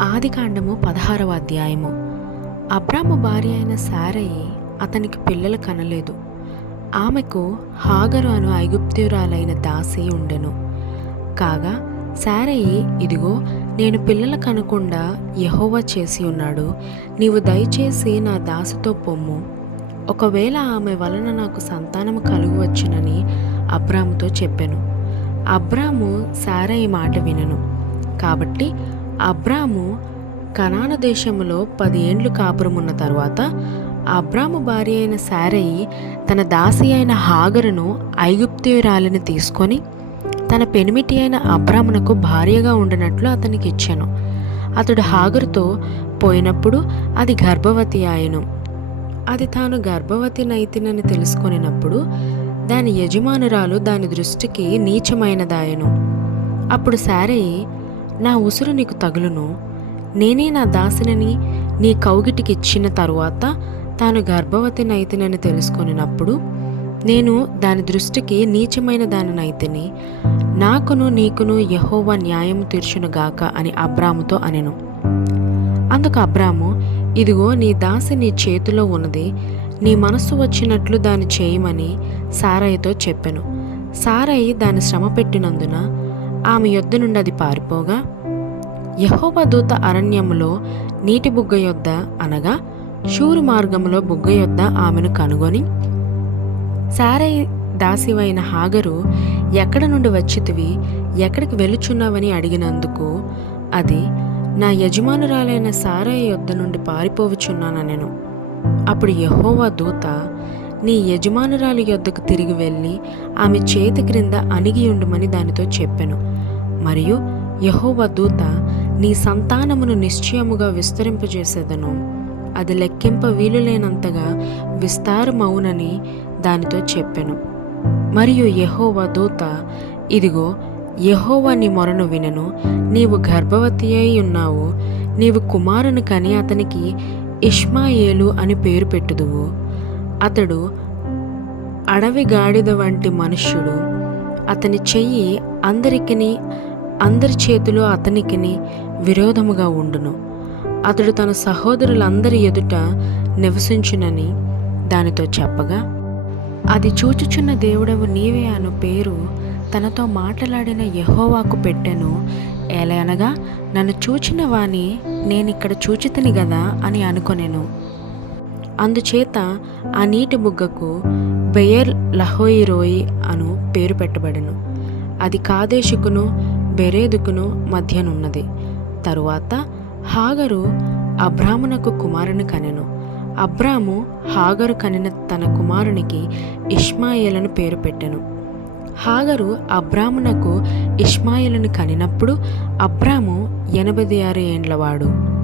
ఆదికాండము పదహారవ అధ్యాయము. అబ్రాము భార్య అయిన సారయి అతనికి పిల్లలు కనలేదు. ఆమెకు హాగరు అను ఐగుప్త్యురాలైన దాసి ఉండెను. కాగా సారయి ఇదిగో నేను పిల్లలు కనకుండా యహోవా చేసి ఉన్నాడు నీవు దయచేసి నా దాసుతో పొమ్ము. ఒకవేళ ఆమె వలన నాకు సంతానము కలుగువచ్చునని అబ్రాముతో చెప్పాను. అబ్రాము సారయి మాట వినను. కాబట్టి అబ్రాము కనాన దేశములో పది ఏండ్లు కాపురమున్న తరువాత అబ్రాము భార్య అయిన శారయి తన దాసి అయిన హాగరును ఐగుప్తియురాలిని తీసుకొని తన పెనిమిటి అయిన అబ్రామునకు భార్యగా ఉండనట్లు అతనికి ఇచ్చాను. అతడు హాగరుతో పోయినప్పుడు అది గర్భవతి ఆయను. అది తాను గర్భవతి నైతినని తెలుసుకొనినప్పుడు దాని యజమానురాలు దాని దృష్టికి నీచమైనదాయను. అప్పుడు శారయి నా ఉసురు నీకు తగులును. నేనే నా దాసినని నీ కౌగిటికి ఇచ్చిన తరువాత తాను గర్భవతి నైతినని తెలుసుకొనినప్పుడు నేను దాని దృష్టికి నీచమైన దాని నైతిని నాకును నీకును యహోవ న్యాయం తీర్చునుగాక అని అబ్రాముతో అనెను. అందుకు అబ్రాము ఇదిగో నీ దాసి నీ చేతిలో ఉన్నది నీ మనస్సు వచ్చినట్లు దాన్ని చేయమని సారయ్యతో చెప్పెను. సారయ్య దాన్ని శ్రమ పెట్టినందున ఆమె యొద్ద నుండి అది పారిపోగా యహోవ దూత అరణ్యములో నీటి బుగ్గ యొద్ద అనగా షూరు మార్గములో బుగ్గ యొద్ద ఆమెను కనుగొని సారై దాసివైన హాగరు ఎక్కడ నుండి వచ్చితివి ఎక్కడికి వెలుచున్నావని అడిగినందుకు అది నా యజమానురాలైన సారాయి యొద్ద నుండి పారిపోవచ్చున్నానెను అప్పుడు యహోవా దూత నీ యజమానురాలి యొద్దకు తిరిగి వెళ్ళి ఆమె చేతి క్రింద అణిగి ఉండుమని దానితో చెప్పాను. మరియు యహోవ దూత నీ సంతానమును నిశ్చయముగా విస్తరింపజేసేదను. అది లెక్కింప వీలులేనంతగా విస్తారమవునని దానితో చెప్పెను. మరియు యహోవ దూత ఇదిగో యహోవ నీ మొరను వినను. నీవు గర్భవతి అయి ఉన్నావు. నీవు కుమారుని కని అతనికి ఇష్మాయేలు అని పేరు పెట్టుదువు. అతడు అడవి గాడిద వంటి మనుష్యుడు. అతని చెయ్యి అందరికిని అందరి చేతిలో అతనికిని విరోధముగా ఉండును. అతడు తన సహోదరులందరి ఎదుట నివసించునని దానితో చెప్పగా అది చూచుచున్న దేవుడవు నీవే అను పేరు తనతో మాట్లాడిన యహోవాకు పెట్టెను. ఏలయనగా నన్ను చూచిన వాణి నేనిక్కడ చూచితిని గదా అని అనుకొనెను. అందుచేత ఆ నీటి బుగ్గకు బెయర్ లహోయిరోయి అను పేరు పెట్టబడెను. అది కాదేశుకును బెరేదుకును మధ్యనున్నది. తరువాత హాగరు అబ్రామునకు కుమారుని కనెను. అబ్రాము హాగరు కనిన తన కుమారునికి ఇష్మాయిలను పేరు పెట్టెను. హాగరు అబ్రామునకు ఇష్మాయిలను కనినప్పుడు అబ్రాము ఎనభై ఆరు ఏండ్లవాడు